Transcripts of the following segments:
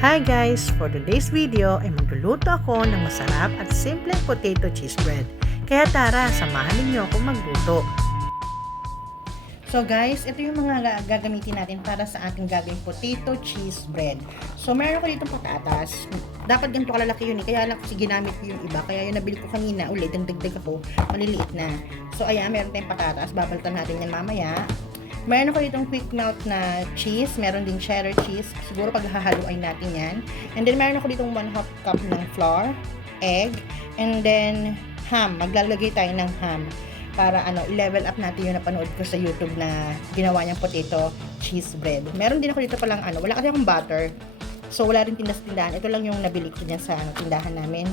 Hi guys! For today's video ay magluluto ako ng masarap at simpleng potato cheese bread. Kaya tara, samahan ninyo ako magluto. So guys, ito yung mga gagamitin natin para sa ating gagawing potato cheese bread. So meron ko ditong patatas. Dapat ganito kalalaki yun eh. Kaya lang kasi ginamit ko yung iba. Kaya yung nabili ko kanina ulit, dagdag ako, maliliit na. So ayan, meron tayong patatas. Babaltan natin yan mamaya. Meron ako ditong quick melt na cheese. Meron din cheddar cheese. Siguro pag hahaluin natin yan. And then meron ako ditong 1/2 cup ng flour, egg, and then ham. Maglalagay tayo ng ham para i-level up natin yung napanood ko sa YouTube na ginawa niyang potato cheese bread. Meron din ako dito palang wala kasi akong butter. So wala rin tindahan. Ito lang yung nabili ko niyan sa tindahan namin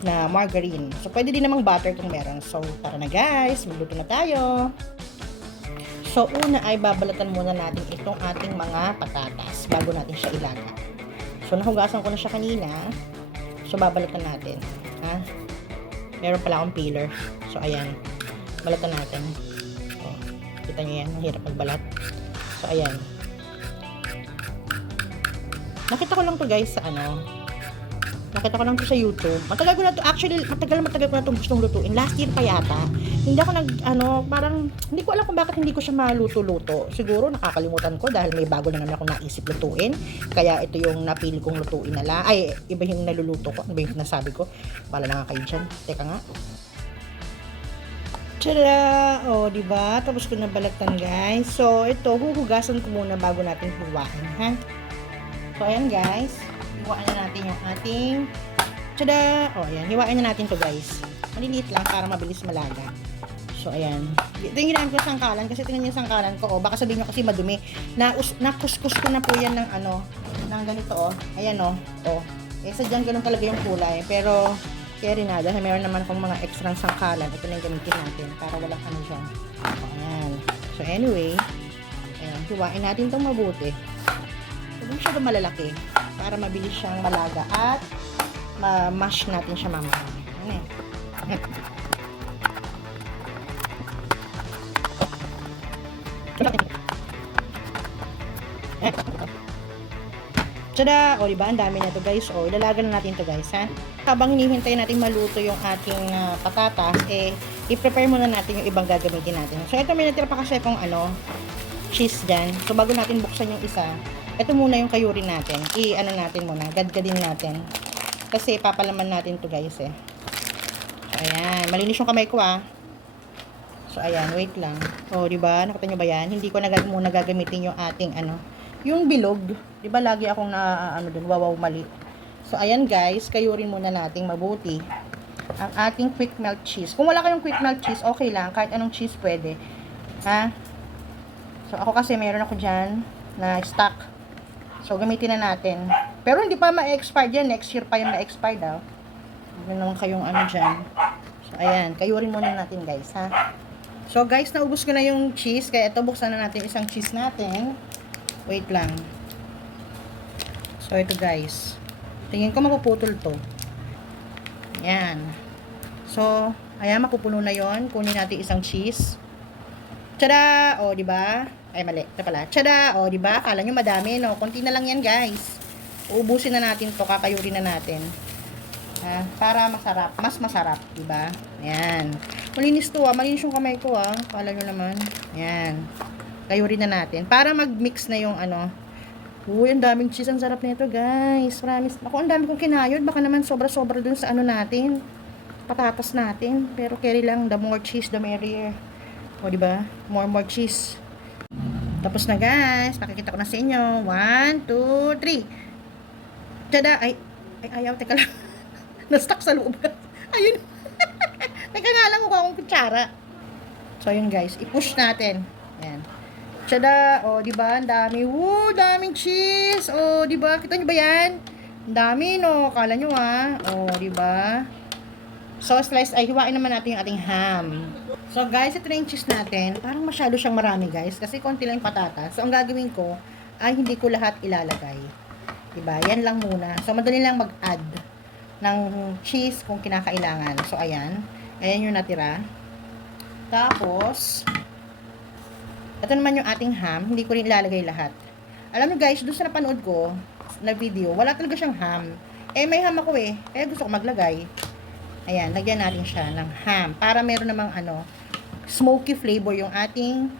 na margarine. So pwede din namang butter kung meron. So tara na guys, magluto na tayo. So, una ay babalatan muna natin itong ating mga patatas bago natin siya ilaga. So, nahugasan ko na siya kanina. So, babalatan natin. Ha? Meron pala akong peeler. So, ayan. Balatan natin. O, kita nyo yan. Ang hirap magbalat. So, ayan. Nakita ko lang to guys sa nakita ko lang to sa YouTube. Matagal ko na to, actually, matagal ko na itong gustong lutuin. Last year pa yata. Hindi ako parang, hindi ko alam kung bakit hindi ko siya maluto-luto. Siguro, nakakalimutan ko dahil may bago na naman ako naisip lutuin. Kaya ito yung napili kong lutuin na lang. Ay, iba yung naluluto ko. Ano ba yung nasabi ko? Pala na nga kayo dyan. Teka nga. Tada! O, diba? Tapos ko na balatan, guys. So, ito, huhugasan ko muna bago natin huwain, ha? So, ayan, guys. Hiwain na natin yung ating tada! O, ayan. Hiwain na natin to guys. Maliliit lang para mabilis malaga. So, ayan. Ito yung ginamit ko sangkalan. Kasi tingnan yung sangkalan ko. O, baka sabihin nyo kasi madumi. Nakuskus ko na po yan ng ng ganito, o. Ayan, o. O. Eh, sadyang ganun talaga yung kulay. Pero, kaya rin na. Dahil meron naman akong mga extra sangkalan. Ito na yung gamitin natin. Para walang dyan. O, ayan. So, anyway. Ayan. Hiwain natin itong mabuti. Huwag mo siya malalaki. Para mabilis siyang malaga at ma-mash natin siya mamaya. Ano eh? Tada! O, diba? Ang dami na to guys. O, ilalagan na natin to guys, ha? Habang hinihintay natin maluto yung ating patatas, i-prepare muna natin yung ibang gagamitin natin. So, ito may natira pa kasi kung cheese dyan. So, bago natin buksan yung isa, ito muna yung kayuri natin. Natin muna. Gadgadin natin. Kasi papalaman natin to guys eh. So, ayan. Malinis yung kamay ko So, ayan. Wait lang. O, diba? Nakita nyo ba yan? Hindi ko muna gagamitin yung ating yung bilog. Diba lagi akong dun, wawaw mali. So, ayan guys. Kayurin muna natin mabuti ang ating quick melt cheese. Kung wala kayong quick melt cheese, okay lang. Kahit anong cheese pwede. Ha? So, ako kasi meron ako dyan na stock. So, gamitin na natin. Pero hindi pa ma-expired yan. Next year pa yung ma-expired daw. Huwag naman kayong dyan. So, ayan. Kayurin muna natin guys, ha. So, guys, naubos ko na yung cheese. Kaya ito, buksan na natin isang cheese natin. Wait lang. So, ito guys. Tingin ko mapuputol to. Ayan. So, ayan, mapupuno na yon. Kunin natin isang cheese. Tada! O, diba? Ay, mali. Ito pala. Tada! O, diba? Kala nyo madami, no? Konti na lang yan, guys. Uubusin na natin to. Kakayurin na natin. Para masarap. Mas masarap, diba? Ayan. Malinis to, Malinis yung kamay ko, Kala nyo naman. Ayan. Kayurin na natin. Para mag-mix na yung Uy, ang daming cheese. Ang sarap nito, guys. Promise. Ako, ang dami kong kinayod. Baka naman sobra-sobra dun sa natin. Patatas natin. Pero carry lang. The more cheese, the merrier. O, diba? More cheese. Tapos na guys, pakikita ko na sa inyo. 1, 2, 3. Tada! Ay, ayaw, teka lang. Na-stuck sa loob. Ayun. Teka nga lang, mukha akong kutsara. So, ayun guys, i-push natin. Ayan. Tada! O, diba? Ang dami. Woo! Daming cheese! O, diba? Kita nyo ba yan? Ang dami, no? Kala nyo, O, diba? So, hiwain naman natin yung ating ham. So, guys, ito na yung cheese natin. Parang masyado siyang marami, guys. Kasi konti lang yung patatas. So, ang gagawin ko, ay hindi ko lahat ilalagay. Diba? Yan lang muna. So, madali lang mag-add ng cheese kung kinakailangan. So, ayan. Ayan yung natira. Tapos, ito naman yung ating ham. Hindi ko rin ilalagay lahat. Alam niyo guys, doon sa napanood ko, na video, wala talaga siyang ham. Eh, may ham ako eh. Kaya gusto ko maglagay. Ayan, lagyan natin siya ng ham. Para meron namang ano, smoky flavor yung ating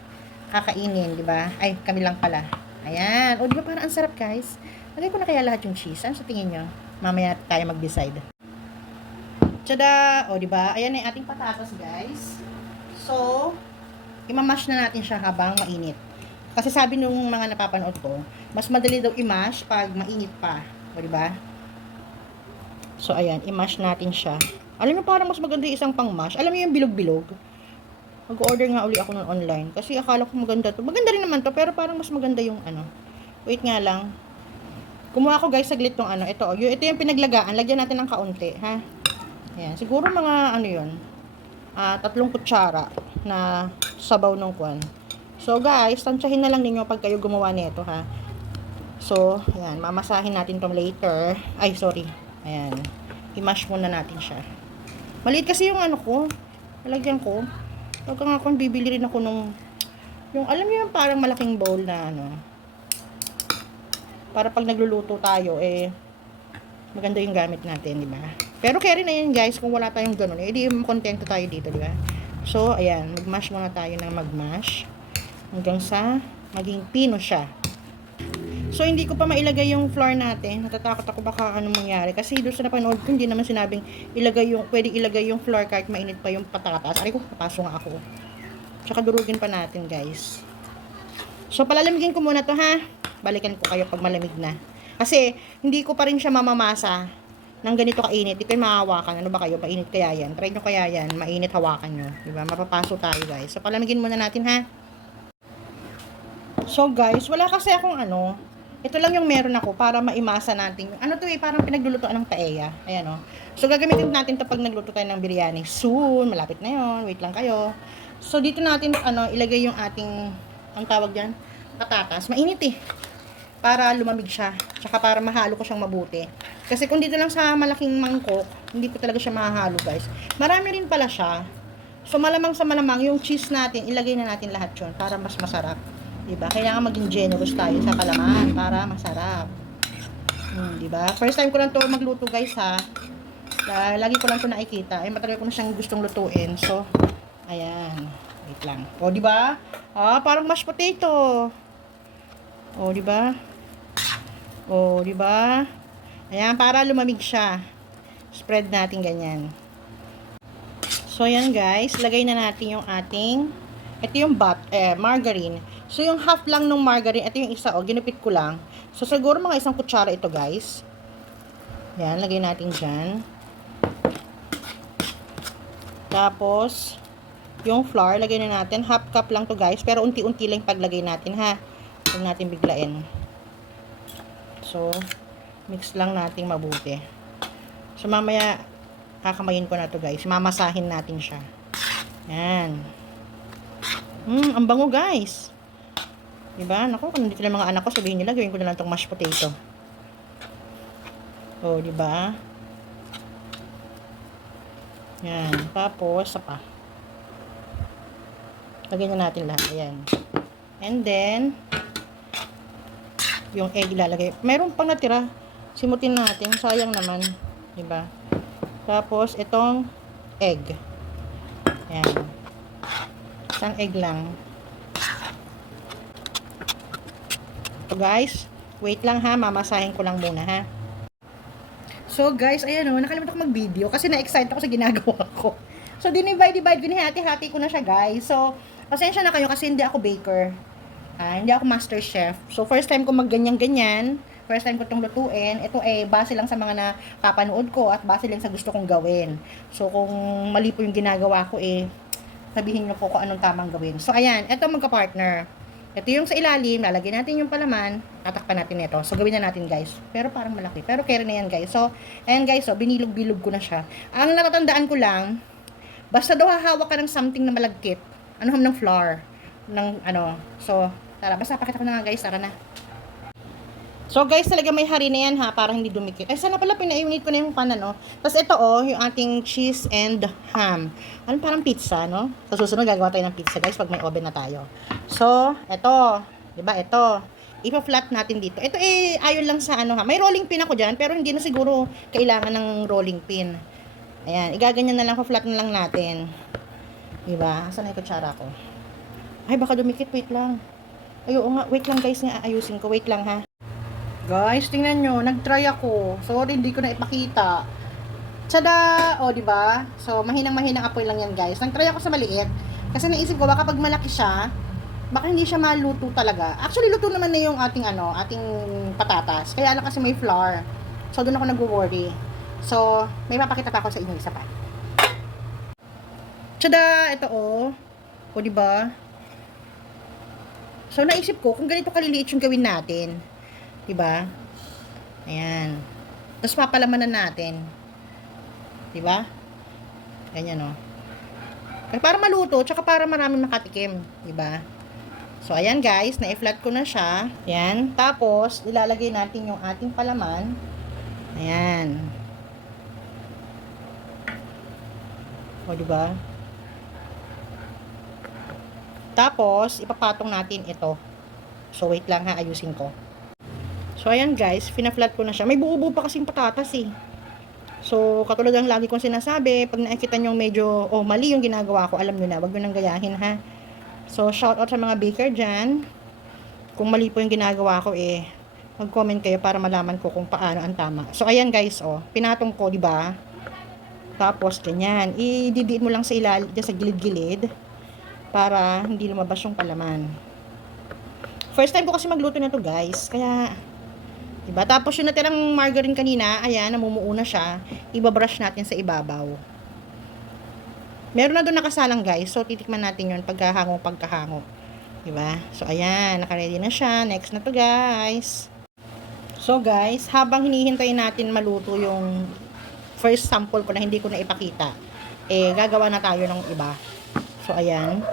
kakainin, di ba? Ay, kami lang pala. Ayan. O, di ba parang ang sarap, guys? Lagay ko na kaya lahat yung cheese. Ano sa tingin nyo? Mamaya tayo mag-decide. Tada! O, di ba? Ayan na yung ating patatas, guys. So, imamash na natin siya habang mainit. Kasi sabi nung mga napapanood ko, mas madali daw i-mash pag mainit pa. O, diba? So, ayan, i-mash natin siya. Alam mo, parang mas maganda yung isang pang-mash. Alam mo yung bilog-bilog? Mag-order nga uli ako nun online. Kasi akala ko maganda to. Maganda rin naman to, pero parang mas maganda yung ano. Wait nga lang. Kumuha ko guys, saglit tong ano. Ito, ito yung pinaglagaan. Lagyan natin ng kaunti, ha? Ayan, siguro mga ano yun. 3 kutsara na sabaw ng kwan. So guys, tansyahin na lang ninyo pag kayo gumawa nito, ha. So, ayan, mamasahin natin tong later. Ay, sorry. Ayan. I-mash muna natin siya. Maliit kasi yung ano ko. Lalagyan ko. Pagka nga kung bibili rin ako nung yung alam niyo yung parang malaking bowl na ano. Para pag nagluluto tayo eh maganda yung gamit natin, di ba? Pero carry na yun guys, kung wala tayong ganun, eh di kontento tayo dito, di ba? So, ayan, mag-mash muna tayo ng mag-mash hanggang sa maging pino siya. So, hindi ko pa mailagay yung flour natin. Natatakot ako baka anong mangyari. Kasi doon sa napanood ko, hindi naman sinabing pwede ilagay yung flour kahit mainit pa yung patatas. Aray ko, napaso nga ako. Tsaka durugin pa natin, guys. So, palalamigin ko muna to, ha? Balikan ko kayo pag malamig na. Kasi, hindi ko pa rin siya mamamasa ng ganito kainit. Di kayo mahawakan. Ano ba kayo? Mainit kaya yan? Try nyo kaya yan. Mainit hawakan nyo. Diba? Mapapaso tayo, guys. So, palamigin muna natin, ha? So, guys, wala kasi akong ano. Ito lang yung meron ako para maimasa natin. Ano to eh, parang pinaglulutoan ng paella. Ayan o. So, gagamitin natin to pag nagluto tayo ng biryani. Soon, malapit na yon. Wait lang kayo. So, dito natin, ilagay yung ating, ang tawag dyan, patatas. Mainit eh. Para lumamig siya. Tsaka para mahalo ko siyang mabuti. Kasi kung dito lang sa malaking mangkok, hindi ko talaga siya mahahalo, guys. Marami rin pala siya. So, malamang sa malamang, yung cheese natin, ilagay na natin lahat yun para mas masarap. Diba? Kailangan maging generous tayo sa kalaman para masarap. Diba? First time ko lang to magluto, guys, ha. Lagi ko lang to nakikita. Ay, matagal ko na siyang gustong lutuin. So, ayan. Wait lang. O, diba? Parang mashed potato. O, diba? O, diba? Ayan, para lumamig siya. Spread natin ganyan. So, ayan, guys. Lagay na natin yung ating, ito yung margarine. So, yung half lang ng margarine, ito yung isa, ginupit ko lang. So, siguro mga 1 kutsara ito, guys. Yan, lagay natin dyan. Tapos, yung flour, lagay na natin. Half cup lang to, guys. Pero unti-unti lang paglagay natin, ha. Huwag natin biglain. So, mix lang natin mabuti. So, mamaya, kakamayin ko na to, guys. Mamasahin natin siya. Yan. Ang bango, guys. Diba? Naku, kung nandito lang mga anak ko, sabihin nila, gawin ko na lang itong mashed potato. O, diba? Yan. Tapos, pa. Lagyan na natin lahat. Ayan. And then, yung egg ilalagay. Meron pang natira. Simutin natin. Sayang naman. Diba? Tapos, itong egg. Ayan. Isang egg lang. So guys, wait lang ha, mamasahin ko lang muna ha. So guys, ayan o, nakalimutan ko mag-video kasi na-excite ako sa ginagawa ko. So dinivide, ginihati-hati ko na siya guys. So, pasensya na kayo kasi hindi ako baker. Hindi ako master chef. So first time ko magganyan-ganyan. First time ko itong lutuin. Ito base lang sa mga napapanood ko at base lang sa gusto kong gawin. So kung mali po yung ginagawa ko sabihin nyo po kung anong tamang gawin. So ayan, ito magka-partner. Ito yung sa ilalim, lalagyan natin yung palaman, tatakpan natin ito. So, gawin na natin, guys. Pero parang malaki. Pero carry na yan, guys. So, ayan, guys. So, binilog-bilog ko na siya. Ang natatandaan ko lang, basta daw hahawak ka ng something na malagkit. Ng flour. So, tara, basta pakita ko na nga, guys. Tara na. So, guys, talaga may hari na yan, ha, para hindi dumikit. Sana pala, pina-unit ko na yung pan, Tapos, ito, yung ating cheese and ham. Parang pizza, no? Sa susunod, gagawa tayo ng pizza, guys, pag may oven na tayo. So, ito. Diba, ito. ipa-flat natin dito. Ito ayon lang sa ano ha. May rolling pin ako dyan, pero hindi na siguro kailangan ng rolling pin. Ayan, igaganyan na lang, flat na lang natin. Diba? Saan na yung kutsara ko? Ay, baka dumikit, wait lang. Ay, oo nga, wait lang guys, nga ayusin ko, wait lang ha. Guys, tingnan nyo, nag-try ako. Sorry, hindi ko na ipakita. Tsada! O, diba? So, mahinang-mahinang apoy lang yan, guys. Nag-try ako sa maliit. Kasi naisip ko, baka pag malaki siya, baka hindi siya maluto talaga. Actually, luto naman na yung ating, ating patatas. Kaya lang kasi may flour. So, doon ako nag-worry. So, may papakita pa ako sa inyo isa pa. Tsada! Ito, O, diba? So, naisip ko, kung ganito kaliliit yung gawin natin. Diba? Ayan. Tapos, papalamanan natin. Diba? Ganyan, para maluto, tsaka para maraming makatikim. Diba? So, ayan guys, na-flat ko na siya. Ayan. Tapos, ilalagay natin yung ating palaman. Ayan. O, diba? Tapos, ipapatong natin ito. So, wait lang ha, ayusin ko. So, ayan guys, fina-flat ko na siya. May buo-buo pa kasing patatas eh. So, katulad ng lagi kong sinasabi, pag nakikita nyo medyo, mali yung ginagawa ko, alam nyo na, wag nyo nang gayahin ha. So, shout out sa mga baker dyan. Kung mali po yung ginagawa ko mag-comment kayo para malaman ko kung paano ang tama. So, ayan guys, pinatong ko, di ba? Tapos, ganyan. Ididiin mo lang sa ilalim, sa gilid-gilid para hindi lumabas yung palaman. First time ko kasi magluto na to guys, kaya diba? Tapos yung natirang margarine kanina, ayan, namumuo na siya. Ibabrush natin sa ibabaw. Meron na doon nakasalang guys. So, titikman natin yun pagkahango. Diba? So, ayan, nakaready na siya. Next na to guys. So, guys, habang hinihintay natin maluto yung first sample ko na hindi ko na ipakita, gagawa na tayo ng iba. So, ayan.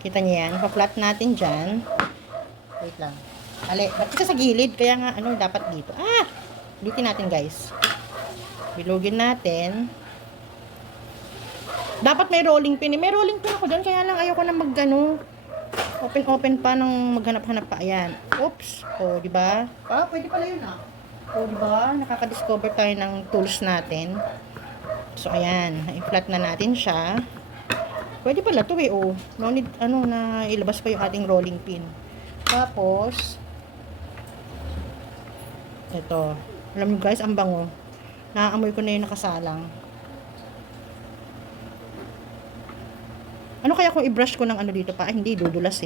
Kita niyo yan. Pa-flat natin dyan. Wait lang. Ba't kasi sa gilid? Kaya nga, dapat dito. Ulitin natin, guys. Bilugin natin. Dapat may rolling pin. May rolling pin ako dyan. Kaya lang, ayoko na open pa nang maghanap-hanap pa. Ayan. Oops. O, diba? Pwede pala yun, O, diba? Nakaka-discover tayo ng tools natin. So, ayan. I-flat na natin siya. Pwede pala ito, No need, na ilabas pa yung ating rolling pin. Tapos, ito. Alam niyo guys, ang bango. Naaamoy ko na yung nakasalang. Ano kaya kung i-brush ko ng dito pa? Hindi, dudulas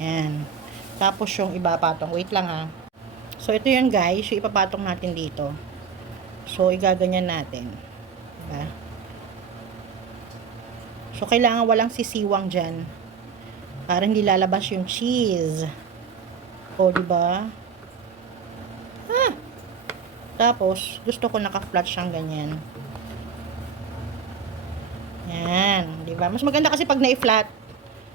Yan. Tapos yung ibapatong. Wait lang ha. So, ito yan guys. Yung ipapatong natin dito. So, igaganyan natin. Diba? So, kailangan walang sisiwang dyan. Para hindi lalabas yung cheese. O, diba? Tapos, gusto ko naka-flat siyang ganyan. Yan. Diba? Mas maganda kasi pag na-flat.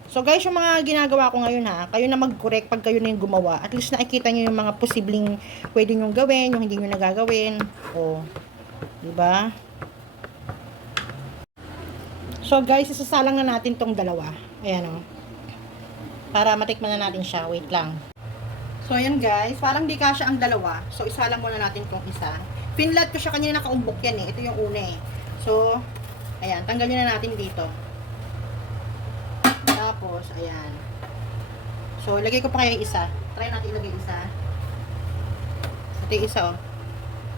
So, guys, yung mga ginagawa ko ngayon kayo na mag-correct pag kayo na yung gumawa. At least nakikita nyo yung mga posibleng pwede nyo gawin, yung hindi nyo nagagawin. O, diba? So, guys, isasalang na natin tong dalawa. Ayan, para matikman na natin siya. Wait lang. So, ayan guys. Parang di kasya ang dalawa. So, isa lang muna natin tong isa. Finlat ko siya kanina, nakaumbok yan Ito yung una So, ayan. Tanggalin na natin dito. Tapos, ayan. So, ilagay ko pa kaya isa. Try natin ilagay isa. Ito yung isa,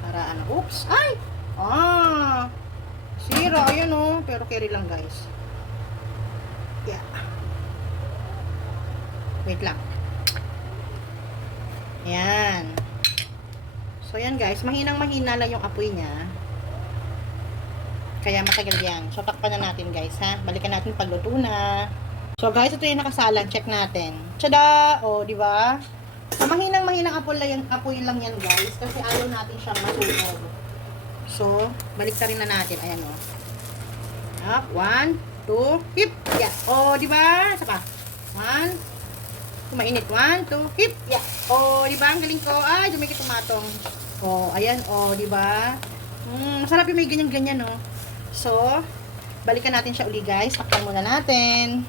Para Oops! Ay! Sira. Ayan, Pero carry lang, guys. Yeah. Wait lang. Ayan. So, yan guys. Mahinang-mahina lang yung apoy niya. Kaya matagal yan. So, takpan na natin guys, ha. Balikan natin pagluto na. So, guys, ito yung nakasalan. Check natin. Tada! O, diba? So, mahinang-mahinang apoy lang yan guys. Kasi ayaw natin siyang masunog. So, baliktarin na natin. Ayan, Up. 1, 2, hip! Yeah. O, diba? Isa pa. 1, mainit. 1, 2, hip! Yeah. Diba? Ang galing ko. Ay, dumikit tumatong. Ayan. Diba? Masarap yung may ganyan-ganyan, So, balikan natin siya uli, guys. Takpan muna natin.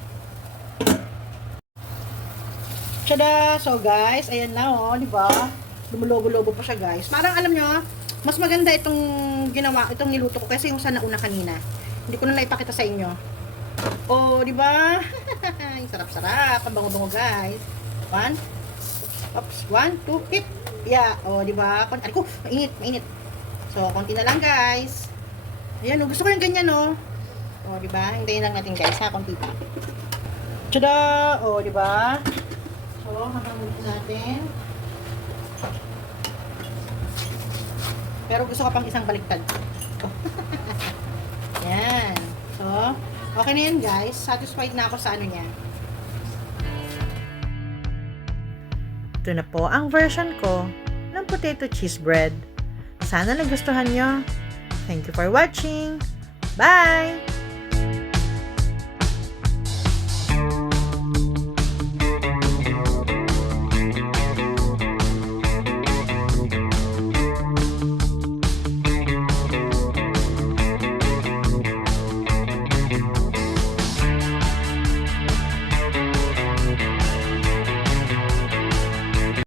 Tada! So guys, ayan na oh, di ba? Lumulobo-lobo pa siya guys. Parang alam nyo, mas maganda itong ginawa, itong niluto ko kasi yung sa nauna kanina. Hindi ko na naipakita sa inyo. Oh, di ba? Sarap-sarap, ang bango-bango guys. 1, 2, hip. Yeah, oh, di ba? Ay ko, mainit. So, konti na lang guys. Ayan, oh, gusto ko yung ganyan oh. Oh, di ba? Hintayin lang natin guys, ha, konti pa. Tada! Oh, di ba? So, hanggang natin. Pero gusto ko pang isang baliktad. Yan. So, okay na yan guys. Satisfied na ako sa ano niya. Ito na po ang version ko ng potato cheese bread. Sana nagustuhan nyo. Thank you for watching. Bye!